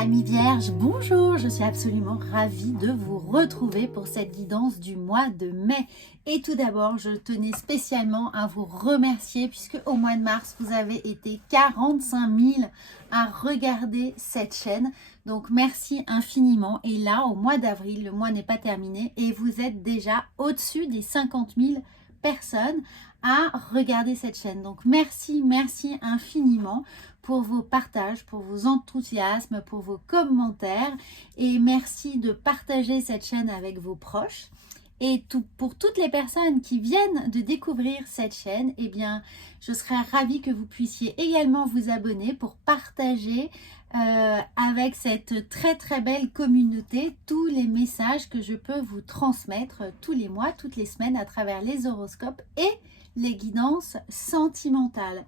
Amis vierges, bonjour, je suis absolument ravie de vous retrouver pour cette guidance du mois de mai. Et tout d'abord, je tenais spécialement à vous remercier puisque au mois de mars, vous avez été 45 000 à regarder cette chaîne. Donc merci infiniment. Et là, au mois d'avril, le mois n'est pas terminé et vous êtes déjà au-dessus des 50 000 personnes à regarder cette chaîne. Donc merci infiniment pour vos partages, pour vos enthousiasmes, pour vos commentaires et merci de partager cette chaîne avec vos proches. Et pour toutes les personnes qui viennent de découvrir cette chaîne, eh bien, je serais ravie que vous puissiez également vous abonner pour partager avec cette très belle communauté tous les messages que je peux vous transmettre tous les mois, toutes les semaines à travers les horoscopes et les guidances sentimentales.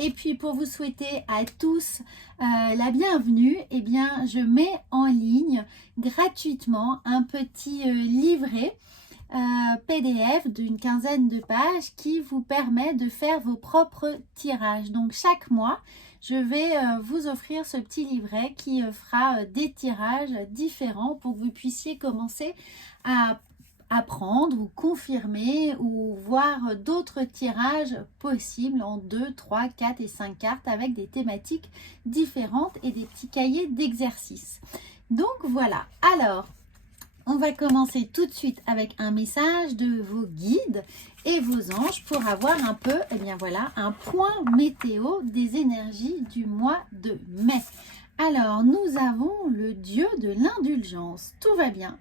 Et puis pour vous souhaiter à tous la bienvenue, eh bien je mets en ligne gratuitement un petit livret PDF d'une quinzaine de pages qui vous permet de faire vos propres tirages. Donc chaque mois, je vais vous offrir ce petit livret qui fera des tirages différents pour que vous puissiez commencer à apprendre ou confirmer ou voir d'autres tirages possibles en 2, 3, 4 et 5 cartes avec des thématiques différentes et des petits cahiers d'exercices. Donc voilà, alors on va commencer tout de suite avec un message de vos guides et vos anges pour avoir un peu, eh bien voilà, un point météo des énergies du mois de mai. Alors nous avons le dieu de l'indulgence, tout va bien.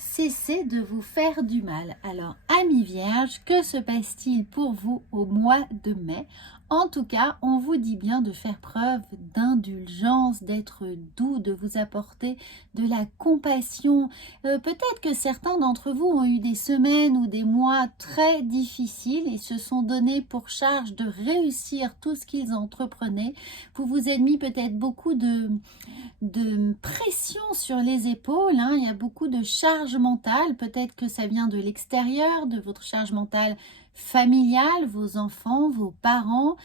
Cessez de vous faire du mal. Alors, amis vierges, que se passe-t-il pour vous au mois de mai? En tout cas, on vous dit bien de faire preuve d'indulgence, d'être doux, de vous apporter de la compassion. Peut-être que certains d'entre vous ont eu des semaines ou des mois très difficiles et se sont donnés pour charge de réussir tout ce qu'ils entreprenaient. Vous vous êtes mis peut-être beaucoup de pression sur les épaules, hein. Il y a beaucoup de charge mentale, peut-être que ça vient de l'extérieur, de votre charge mentale familiale, vos enfants, vos parents,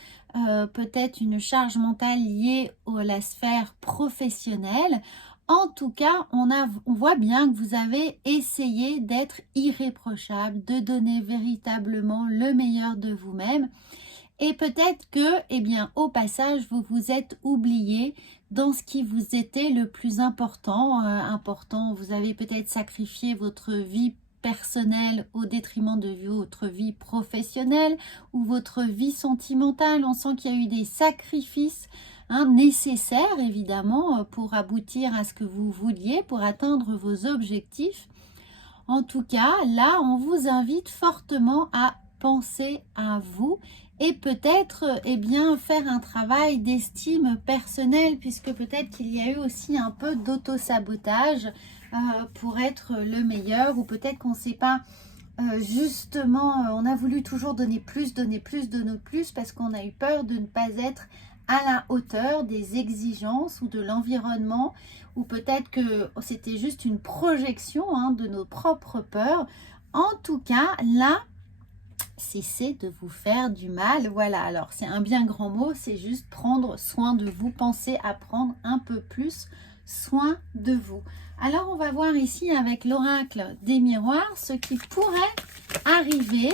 peut-être une charge mentale liée à la sphère professionnelle. En tout cas, on voit bien que vous avez essayé d'être irréprochable, de donner véritablement le meilleur de vous-même. Et peut-être que, eh bien, au passage, vous vous êtes oublié dans ce qui vous était le plus important. Vous avez peut-être sacrifié votre vie personnelle au détriment de votre vie professionnelle ou votre vie sentimentale. On sent qu'il y a eu des sacrifices nécessaires, évidemment, pour aboutir à ce que vous vouliez, pour atteindre vos objectifs. En tout cas, là, on vous invite fortement à penser à vous et peut-être eh bien faire un travail d'estime personnelle puisque peut-être qu'il y a eu aussi un peu d'auto-sabotage pour être le meilleur ou peut-être qu'on ne sait pas justement, on a voulu toujours donner plus parce qu'on a eu peur de ne pas être à la hauteur des exigences ou de l'environnement ou peut-être que c'était juste une projection de nos propres peurs. En tout cas, là, cessez de vous faire du mal. Voilà, alors c'est un bien grand mot, c'est juste prendre soin de vous, pensez à prendre un peu plus soin de vous. Alors on va voir ici avec l'oracle des miroirs ce qui pourrait arriver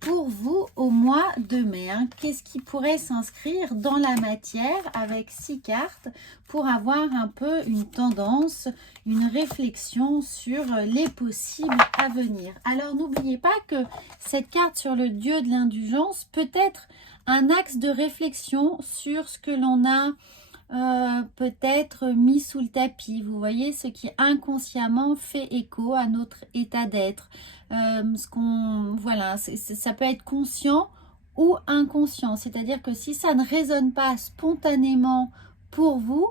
pour vous au mois de mai. Qu'est-ce qui pourrait s'inscrire dans la matière avec 6 cartes pour avoir un peu une tendance, une réflexion sur les possibles à venir. Alors n'oubliez pas que cette carte sur le dieu de l'indulgence peut être un axe de réflexion sur ce que l'on a peut-être mis sous le tapis, vous voyez, ce qui inconsciemment fait écho à notre état d'être. Voilà, ça peut être conscient ou inconscient, c'est-à-dire que si ça ne résonne pas spontanément pour vous,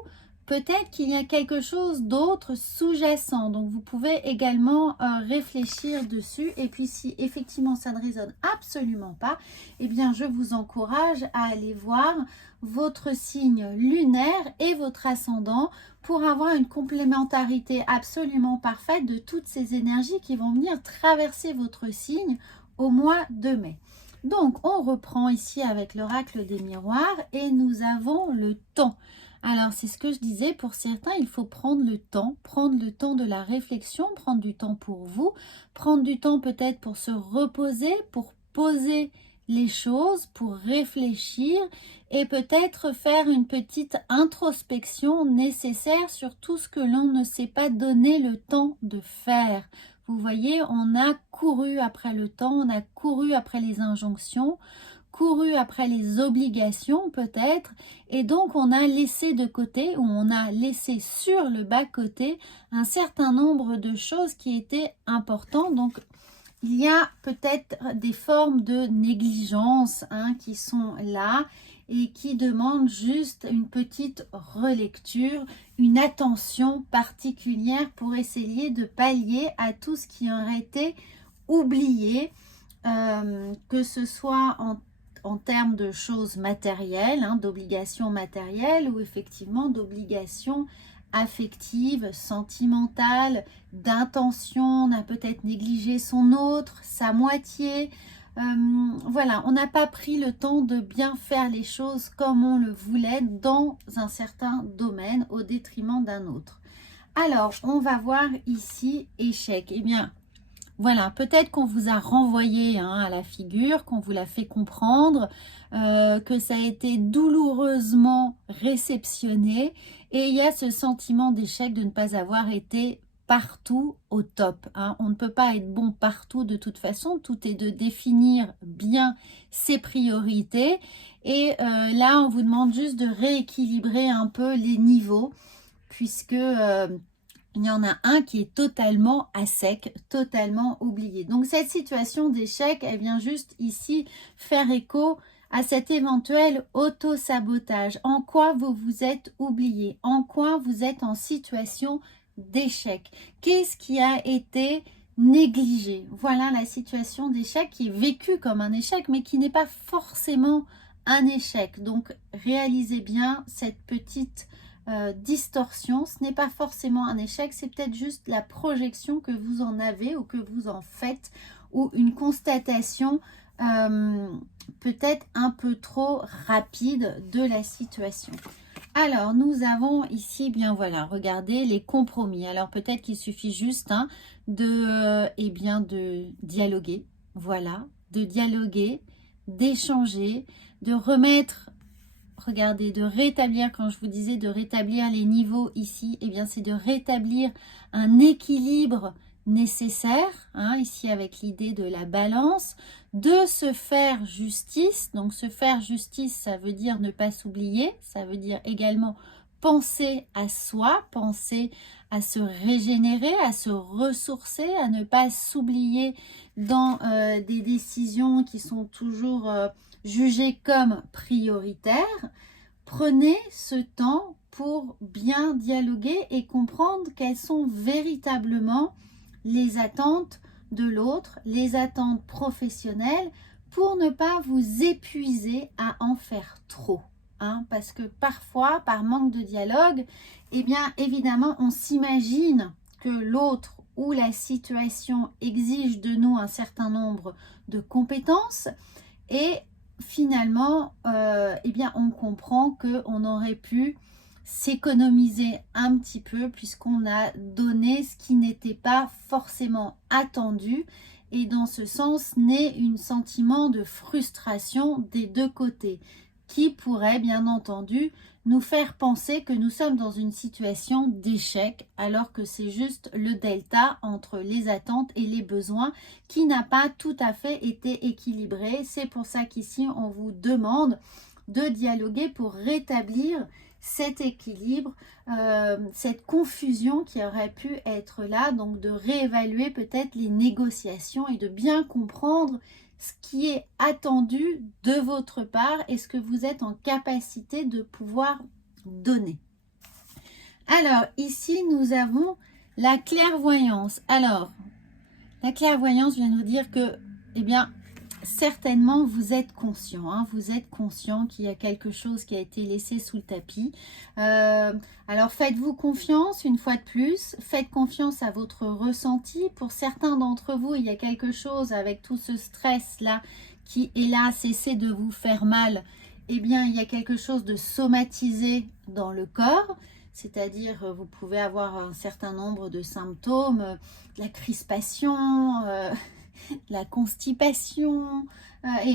peut-être qu'il y a quelque chose d'autre sous-jacent. Donc, vous pouvez également réfléchir dessus. Et puis, si effectivement ça ne résonne absolument pas, eh bien, je vous encourage à aller voir votre signe lunaire et votre ascendant pour avoir une complémentarité absolument parfaite de toutes ces énergies qui vont venir traverser votre signe au mois de mai. Donc, on reprend ici avec l'oracle des miroirs et nous avons le temps. Alors, c'est ce que je disais, pour certains, il faut prendre le temps de la réflexion, prendre du temps pour vous, prendre du temps peut-être pour se reposer, pour poser les choses, pour réfléchir et peut-être faire une petite introspection nécessaire sur tout ce que l'on ne s'est pas donné le temps de faire. Vous voyez, on a couru après le temps, on a couru après les injonctions, couru après les obligations peut-être, et donc on a laissé de côté ou on a laissé sur le bas-côté un certain nombre de choses qui étaient importantes. Donc il y a peut-être des formes de négligence qui sont là et qui demandent juste une petite relecture, une attention particulière pour essayer de pallier à tout ce qui aurait été oublié, que ce soit en termes de choses matérielles, d'obligations matérielles ou effectivement d'obligations affectives, sentimentales, d'intention. On a peut-être négligé son autre, sa moitié. Voilà, on n'a pas pris le temps de bien faire les choses comme on le voulait dans un certain domaine au détriment d'un autre. Alors, on va voir ici échec. Eh bien, voilà, peut-être qu'on vous a renvoyé à la figure, qu'on vous l'a fait comprendre, que ça a été douloureusement réceptionné et il y a ce sentiment d'échec de ne pas avoir été partout au top. On ne peut pas être bon partout de toute façon, tout est de définir bien ses priorités et là on vous demande juste de rééquilibrer un peu les niveaux puisque il y en a un qui est totalement à sec, totalement oublié. Donc cette situation d'échec, elle vient juste ici faire écho à cet éventuel auto-sabotage. En quoi vous vous êtes oublié? En quoi vous êtes en situation d'échec? Qu'est-ce qui a été négligé? Voilà la situation d'échec qui est vécue comme un échec, mais qui n'est pas forcément un échec. Donc réalisez bien cette petite distorsion. Ce n'est pas forcément un échec, c'est peut-être juste la projection que vous en avez ou que vous en faites, ou une constatation peut-être un peu trop rapide de la situation. Alors, nous avons ici, bien voilà, regardez les compromis. Alors, peut-être qu'il suffit juste de dialoguer, voilà, de dialoguer, d'échanger, de remettre, regardez, de rétablir, quand je vous disais de rétablir les niveaux ici, eh bien, c'est de rétablir un équilibre nécessaire, ici avec l'idée de la balance, de se faire justice. Donc se faire justice, ça veut dire ne pas s'oublier, ça veut dire également penser à soi, penser à se régénérer, à se ressourcer, à ne pas s'oublier dans des décisions qui sont toujours jugées comme prioritaires. Prenez ce temps pour bien dialoguer et comprendre quelles sont véritablement les attentes de l'autre, les attentes professionnelles, pour ne pas vous épuiser à en faire trop. Parce que parfois, par manque de dialogue, eh bien évidemment, on s'imagine que l'autre ou la situation exige de nous un certain nombre de compétences et finalement, eh bien, on comprend qu'on aurait pu s'économiser un petit peu puisqu'on a donné ce qui n'était pas forcément attendu, et dans ce sens naît un sentiment de frustration des deux côtés qui pourrait bien entendu nous faire penser que nous sommes dans une situation d'échec alors que c'est juste le delta entre les attentes et les besoins qui n'a pas tout à fait été équilibré. C'est pour ça qu'ici on vous demande de dialoguer pour rétablir cet équilibre, cette confusion qui aurait pu être là, donc de réévaluer peut-être les négociations et de bien comprendre ce qui est attendu de votre part et ce que vous êtes en capacité de pouvoir donner. Alors ici nous avons la clairvoyance. Alors la clairvoyance vient nous dire que, eh bien, certainement vous êtes conscient, vous êtes conscient qu'il y a quelque chose qui a été laissé sous le tapis. Alors faites-vous confiance une fois de plus, faites confiance à votre ressenti. Pour certains d'entre vous, il y a quelque chose avec tout ce stress là qui est là, cessez de vous faire mal eh bien, il y a quelque chose de somatisé dans le corps, c'est-à-dire vous pouvez avoir un certain nombre de symptômes, la crispation, la constipation,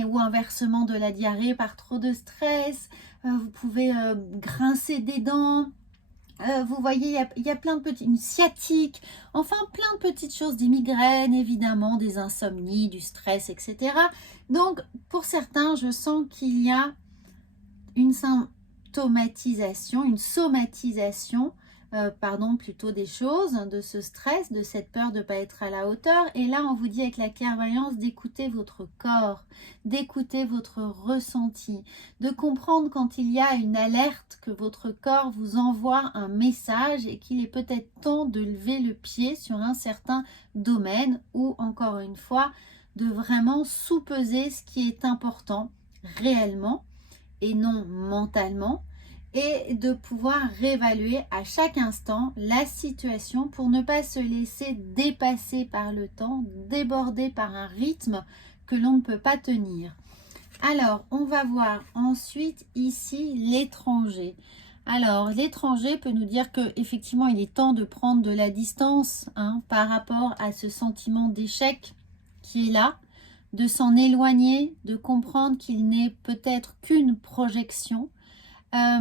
ou inversement de la diarrhée par trop de stress. Vous pouvez grincer des dents. Vous voyez, il y a plein de petits, une sciatique, enfin plein de petites choses, des migraines évidemment, des insomnies, du stress, etc. Donc pour certains, je sens qu'il y a une symptomatisation, une somatisation, pardon, plutôt des choses, de ce stress, de cette peur de ne pas être à la hauteur. Et là, on vous dit avec la clairvoyance d'écouter votre corps, d'écouter votre ressenti, de comprendre quand il y a une alerte, que votre corps vous envoie un message et qu'il est peut-être temps de lever le pied sur un certain domaine ou, encore une fois, de vraiment sous-peser ce qui est important réellement et non mentalement, et de pouvoir réévaluer à chaque instant la situation pour ne pas se laisser dépasser par le temps, déborder par un rythme que l'on ne peut pas tenir. Alors, on va voir ensuite ici l'étranger. Alors, l'étranger peut nous dire que effectivement, il est temps de prendre de la distance par rapport à ce sentiment d'échec qui est là, de s'en éloigner, de comprendre qu'il n'est peut-être qu'une projection.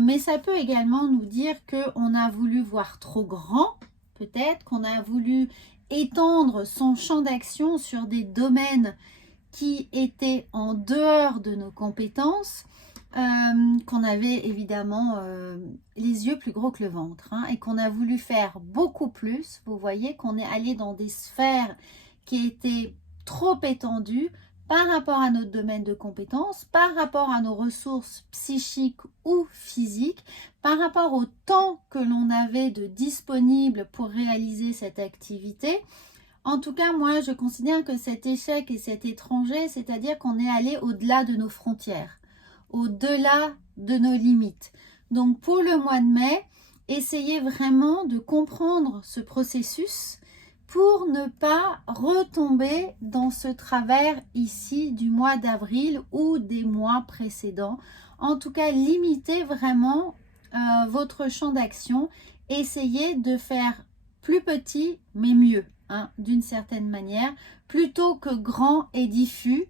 Mais ça peut également nous dire qu'on a voulu voir trop grand, peut-être qu'on a voulu étendre son champ d'action sur des domaines qui étaient en dehors de nos compétences, qu'on avait évidemment les yeux plus gros que le ventre, et qu'on a voulu faire beaucoup plus. Vous voyez qu'on est allé dans des sphères qui étaient trop étendues par rapport à notre domaine de compétences, par rapport à nos ressources psychiques ou physiques, par rapport au temps que l'on avait de disponible pour réaliser cette activité. En tout cas, moi, je considère que cet échec et cet étranger, c'est-à-dire qu'on est allé au-delà de nos frontières, au-delà de nos limites. Donc, pour le mois de mai, essayez vraiment de comprendre ce processus pour ne pas retomber dans ce travers ici du mois d'avril ou des mois précédents. En tout cas, limitez vraiment votre champ d'action. Essayez de faire plus petit mais mieux, d'une certaine manière. Plutôt que grand et diffus,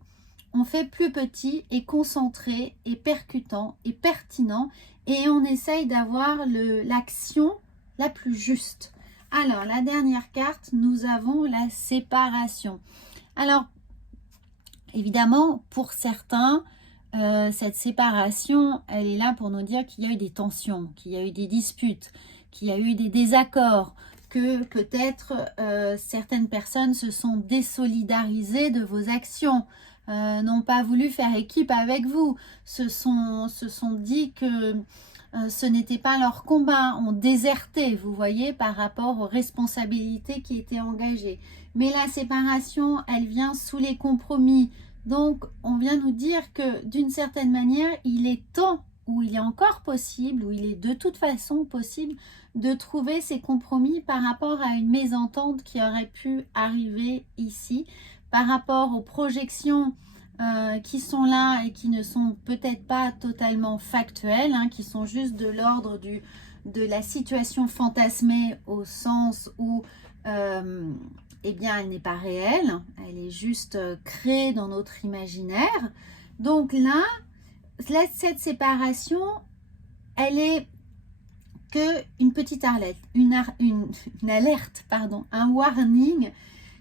on fait plus petit et concentré et percutant et pertinent, et on essaye d'avoir l'action la plus juste. Alors, la dernière carte, nous avons la séparation. Alors, évidemment, pour certains, cette séparation, elle est là pour nous dire qu'il y a eu des tensions, qu'il y a eu des disputes, qu'il y a eu des désaccords, que peut-être certaines personnes se sont désolidarisées de vos actions, n'ont pas voulu faire équipe avec vous, se sont dit que ce n'était pas leur combat, ont déserté, vous voyez, par rapport aux responsabilités qui étaient engagées. Mais la séparation, elle vient sous les compromis. Donc, on vient nous dire que d'une certaine manière, il est temps, ou il est encore possible, ou il est de toute façon possible, de trouver ces compromis par rapport à une mésentente qui aurait pu arriver ici, par rapport aux projections qui sont là et qui ne sont peut-être pas totalement factuelles, qui sont juste de l'ordre de la situation fantasmée, au sens où eh bien, elle n'est pas réelle, elle est juste créée dans notre imaginaire. Donc là, cette séparation, elle est que une petite alerte, une alerte, pardon, un warning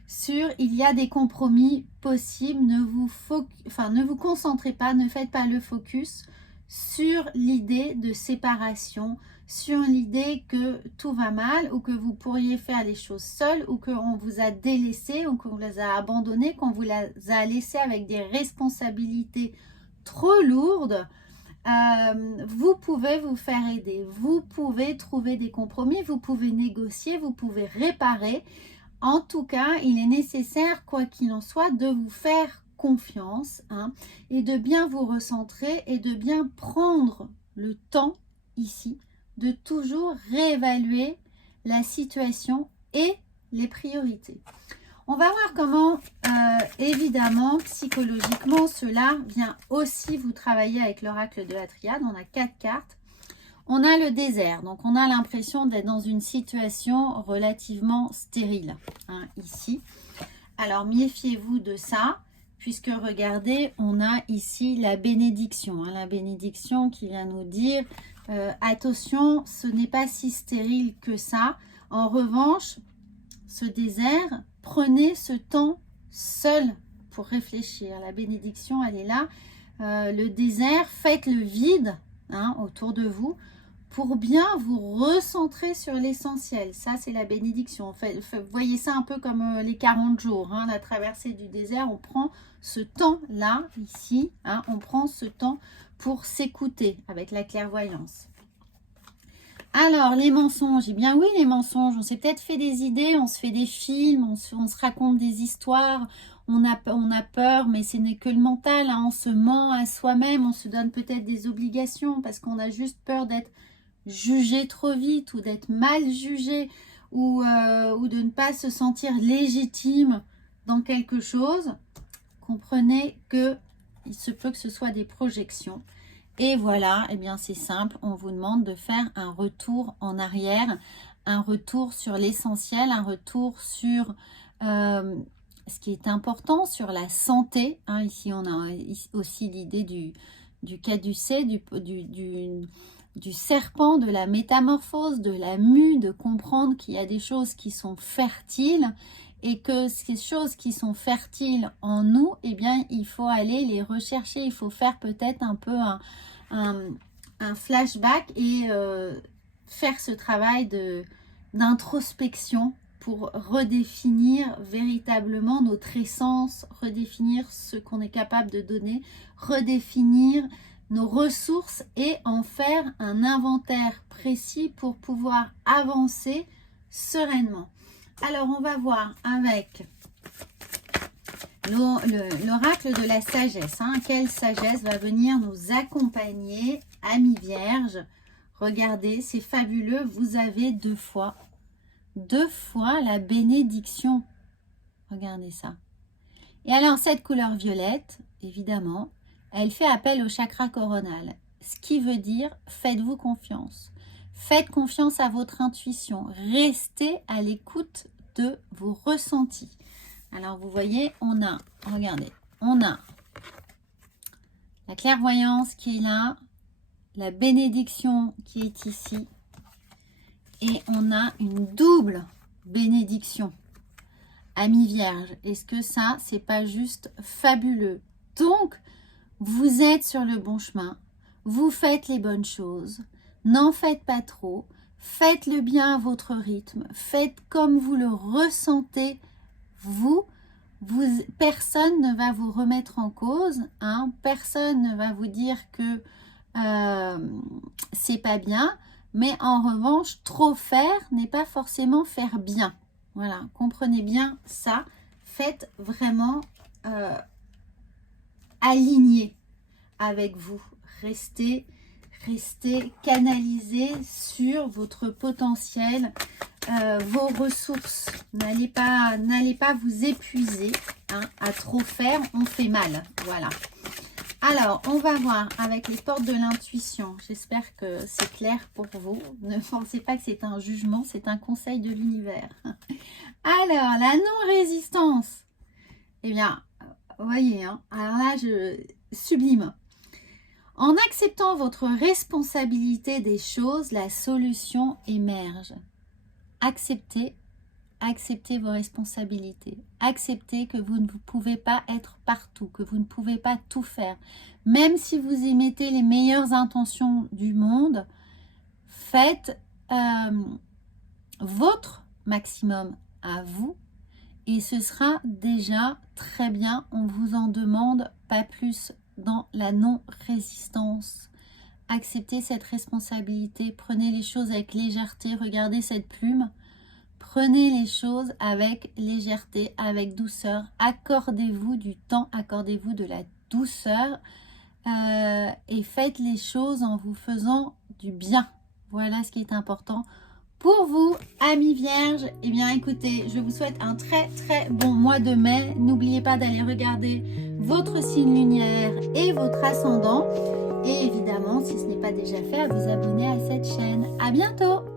sur il y a des compromis possibles. Ne vous concentrez pas, ne faites pas le focus sur l'idée de séparation, sur l'idée que tout va mal, ou que vous pourriez faire les choses seuls, ou qu'on vous a délaissé, ou qu'on vous les a abandonnés, qu'on vous les a laissés avec des responsabilités trop lourdes. Vous pouvez vous faire aider, vous pouvez trouver des compromis, vous pouvez négocier, vous pouvez réparer. En tout cas, il est nécessaire, quoi qu'il en soit, de vous faire confiance, et de bien vous recentrer et de bien prendre le temps ici de toujours réévaluer la situation et les priorités. On va voir comment, évidemment, psychologiquement, cela vient aussi vous travailler avec l'oracle de la triade. On a 4 cartes. On a le désert, donc on a l'impression d'être dans une situation relativement stérile, hein, ici. Alors, méfiez-vous de ça, puisque regardez, on a ici la bénédiction. Hein, la bénédiction qui vient nous dire, attention, ce n'est pas si stérile que ça. En revanche, ce désert, prenez ce temps seul pour réfléchir. La bénédiction, elle est là. Le désert, faites le vide, hein, autour de vous pour bien vous recentrer sur l'essentiel. Ça, c'est la bénédiction. Voyez ça un peu comme les 40 jours, hein, la traversée du désert. On prend ce temps-là, ici, hein, on prend ce temps pour s'écouter avec la clairvoyance. Alors, les mensonges, eh bien oui, les mensonges, on s'est peut-être fait des idées, on se fait des films, on se raconte des histoires, on a peur, mais ce n'est que le mental, hein, on se ment à soi-même, on se donne peut-être des obligations parce qu'on a juste peur d'être jugé trop vite ou d'être mal jugé ou de ne pas se sentir légitime dans quelque chose. Comprenez que il se peut que ce soit des projections. Et voilà, eh bien c'est simple, on vous demande de faire un retour en arrière, un retour sur l'essentiel, un retour sur ce qui est important, sur la santé. Hein, ici, on a aussi l'idée du caducée, du serpent, de la métamorphose, de la mue, de comprendre qu'il y a des choses qui sont fertiles et que ces choses qui sont fertiles en nous, eh bien, il faut aller les rechercher. Il faut faire peut-être un peu un flashback et faire ce travail d'introspection pour redéfinir véritablement notre essence, redéfinir ce qu'on est capable de donner, redéfinir nos ressources et en faire un inventaire précis pour pouvoir avancer sereinement. Alors, on va voir avec l'oracle de la sagesse. Hein. Quelle sagesse va venir nous accompagner, amis vierges? Regardez, c'est fabuleux. Vous avez deux fois la bénédiction. Regardez ça. Et alors, cette couleur violette, évidemment, elle fait appel au chakra coronal. Ce qui veut dire, faites-vous confiance. Faites confiance à votre intuition. Restez à l'écoute de vos ressentis. Alors, vous voyez, on a, regardez, on a la clairvoyance qui est là, la bénédiction qui est ici, et on a une double bénédiction. Amis vierges, est-ce que ça, c'est pas juste fabuleux? Donc, vous êtes sur le bon chemin, vous faites les bonnes choses, n'en faites pas trop, faites le bien à votre rythme, faites comme vous le ressentez, personne ne va vous remettre en cause, hein, personne ne va vous dire que c'est pas bien, mais en revanche, trop faire n'est pas forcément faire bien. Voilà, comprenez bien ça, faites vraiment aligné avec vous, restez canalisé sur votre potentiel, vos ressources. N'allez pas vous épuiser, hein, à trop faire, on fait mal. Voilà. Alors, on va voir avec les portes de l'intuition. J'espère que c'est clair pour vous. Ne pensez pas que c'est un jugement, c'est un conseil de l'univers. Alors, la non-résistance. Eh bien, vous voyez, hein, alors là, sublime. En acceptant votre responsabilité des choses, la solution émerge. Acceptez vos responsabilités. Acceptez que vous ne pouvez pas être partout, que vous ne pouvez pas tout faire. Même si vous y mettez les meilleures intentions du monde, faites votre maximum à vous et ce sera déjà très bien. On vous en demande pas plus dans la non-résistance. Acceptez cette responsabilité. Prenez les choses avec légèreté. Regardez cette plume. Prenez les choses avec légèreté, avec douceur. Accordez-vous du temps, accordez-vous de la douceur et faites les choses en vous faisant du bien. Voilà ce qui est important Pour vous, amis vierges, eh bien écoutez, je vous souhaite un très très bon mois de mai. N'oubliez pas d'aller regarder votre signe lunaire et votre ascendant. Et évidemment, si ce n'est pas déjà fait, à vous abonner à cette chaîne. À bientôt!